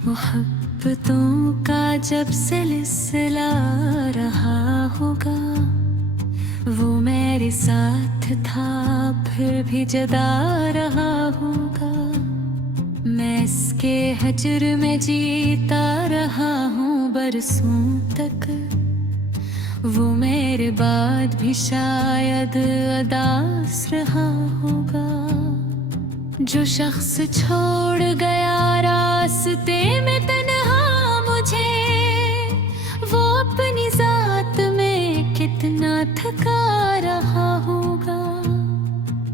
मोहब्बतों का जब सिलसिला रहा होगा, वो मेरे साथ था फिर भी जुदा रहा होगा। मैं इसके हजर में जीता रहा हूँ बरसों तक, वो मेरे बाद भी शायद अदास रहा होगा। जो शख्स छोड़ गया रास्ते में तन्हा मुझे, वो अपनी जात में कितना थका रहा होगा।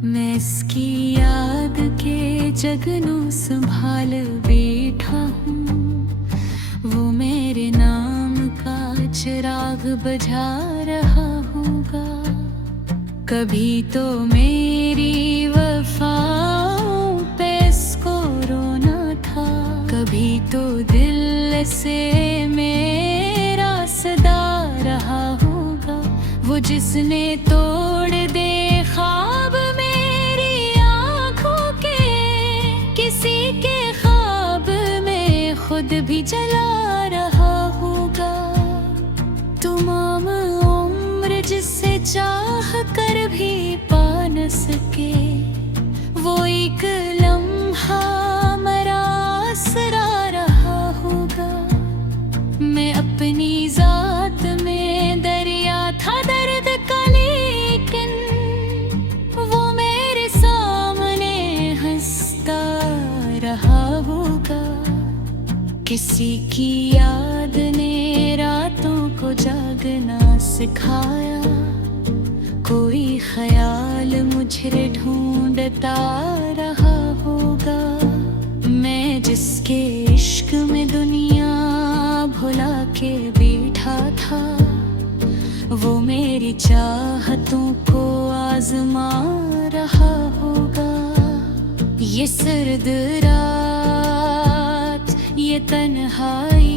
मैं इसकी याद के जगनों संभाल बैठा हूँ, वो मेरे नाम का चिराग बुझा रहा होगा। कभी तो मेरी वफाओं पे इसको रोना था, कभी तो दिल से मेरा सदा रहा होगा। वो जिसने तोड़ दे ख्वाब मेरी आँखों के, किसी के ख्वाब में खुद भी जला रहा होगा। तमाम उम्र जिसे चाह कर भी पा न सके, वो एक लम्हा मरा आसरा रहा होगा। मैं अपनी जात में दरिया था दर्द का, लेकिन वो मेरे सामने हंसता रहा होगा। किसी की याद ने रातों को जागना सिखाया, कोई ख्याल मुझे ढूंढता रहा होगा। मैं जिसके इश्क में दुनिया भुला के बैठा था, वो मेरी चाहतों को आजमा रहा होगा। ये सर्द रात, ये तन्हाई,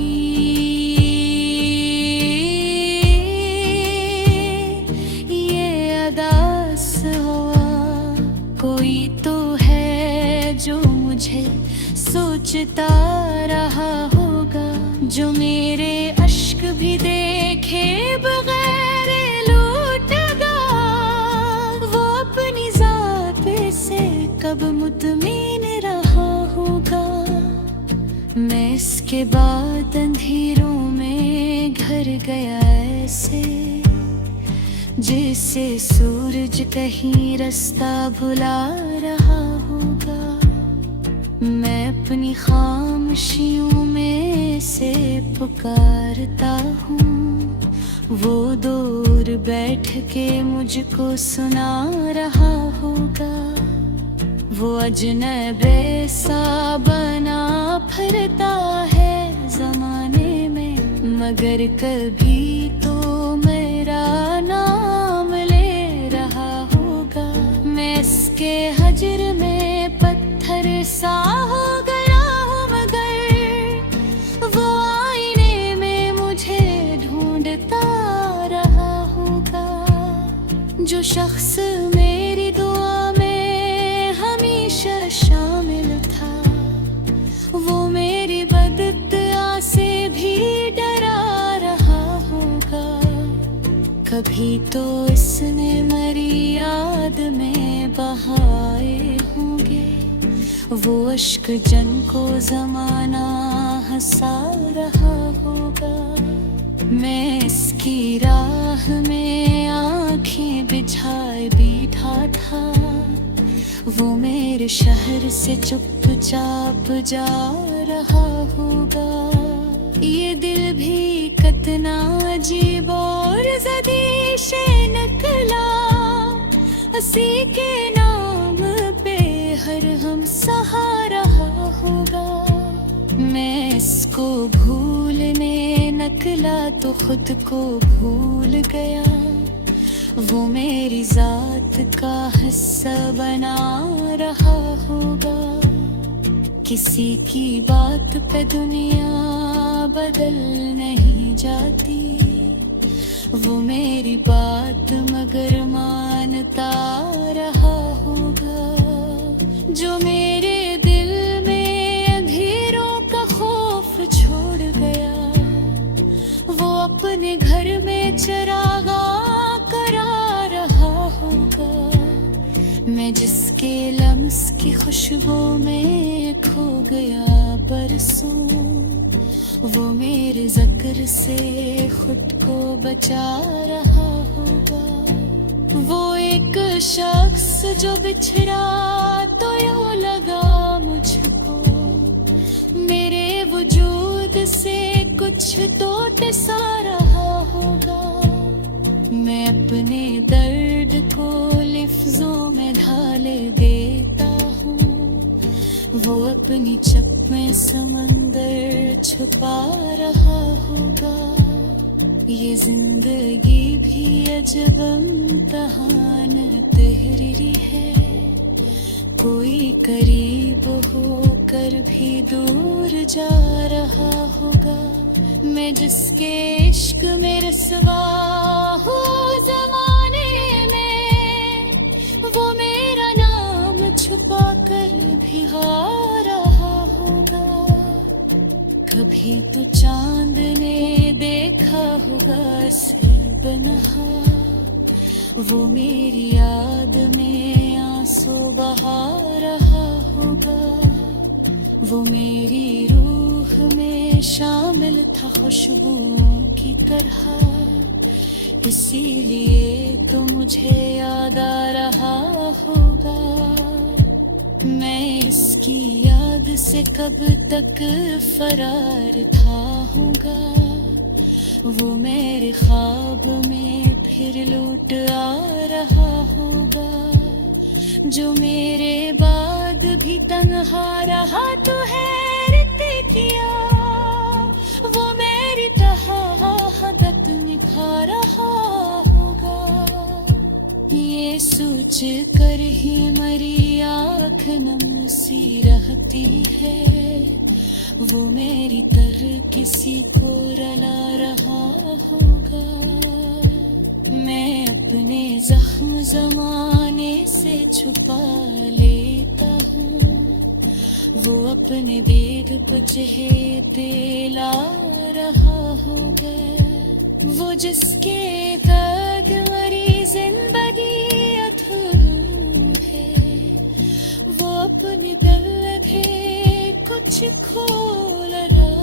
कोई तो है जो मुझे सोचता रहा होगा। जो मेरे अश्क भी देखे बगैर लूटेगा, वो अपनी जात से कब मुतमीन रहा होगा। मैं इसके बाद अंधेरों में घर गया ऐसे, जैसे सूरज कहीं रास्ता भुला रहा होगा। मैं अपनी खामोशियों में से पुकारता हूँ, वो दूर बैठ के मुझको सुना रहा होगा। वो अजनबी सा बना फिरता है जमाने में, मगर कभी तो मेरा नाम ले रहा होगा। मैं इसके हजर में पत्थर सा हो गया हूँ, मगर वो आईने में मुझे ढूंढता रहा होगा। जो शख्स मेरी दुआ में हमेशा शामिल था, वो मेरी बददुआ से भी डरा रहा होगा। कभी तो इसने मेरी याद में बहाए होंगे, वो अश्क जिनको ज़माना हंसा रहा होगा। मैं इसकी राह में आँखें बिछाए बैठा था, वो मेरे शहर से चुपचाप जा रहा होगा। ये दिल भी कितना अजीब और ज़दीशे निकला, उसी के नाम पे हर हम सहारा होगा। मैं इसको भूलने निकला तो खुद को भूल गया, वो मेरी जात का हिस्सा बना रहा होगा। किसी की बात पे दुनिया बदल नहीं जाती। वो मेरी बात मगर मानता रहा होगा। जो मेरे दिल में अंधेरों का खौफ छोड़ गया, वो अपने घर में चरागा करा रहा होगा। मैं जिसके लम्स की खुशबू में खो गया बरसों, वो मेरे ज़िक्र से खुद को बचा रहा होगा। वो एक शख्स जो बिछड़ा तो यूं लगा मुझको, मेरे वजूद से कुछ तो टिसा रहा होगा। मैं अपने दर्द को लफ्जों में ढाले देता हूँ, वो अपनी चप में समंदर छुपा रहा होगा। ये जिंदगी भी अजब इम्तिहान तहरीरी है, कोई करीब होकर भी दूर जा रहा होगा। मैं जिसके इश्क में रसवा हूँ ज़माने में, वो मेरा नाम छुपा कर भी गा रहा होगा। कभी तो चांद ने देखा होगा सिर बनहा, वो मेरी याद में आंसू बहा रहा होगा। वो मेरी रूह में शामिल था खुशबुओं की तरह, इसीलिए तो मुझे याद आ रहा होगा। मैं इसकी याद से कब तक फरार था हूँगा। वो मेरे ख्वाब में फिर लौट आ रहा होगा। जो मेरे बाद भी तन्हा रहा तो हैरत किया, वो मेरी शहादत निभा रहा होगा। ये सोच कर ही मेरी आँख नम सी रहती है, वो मेरी तरह किसी को रुला रहा होगा। मैं अपने जख्म ज़माने से छुपा लेता हूँ, वो अपने बेग पे चहेते ला रहा होगा। वो जिसके बाद मरी जिंदगी अधूरी है, वो अपने दिल भी कुछ खोल रहा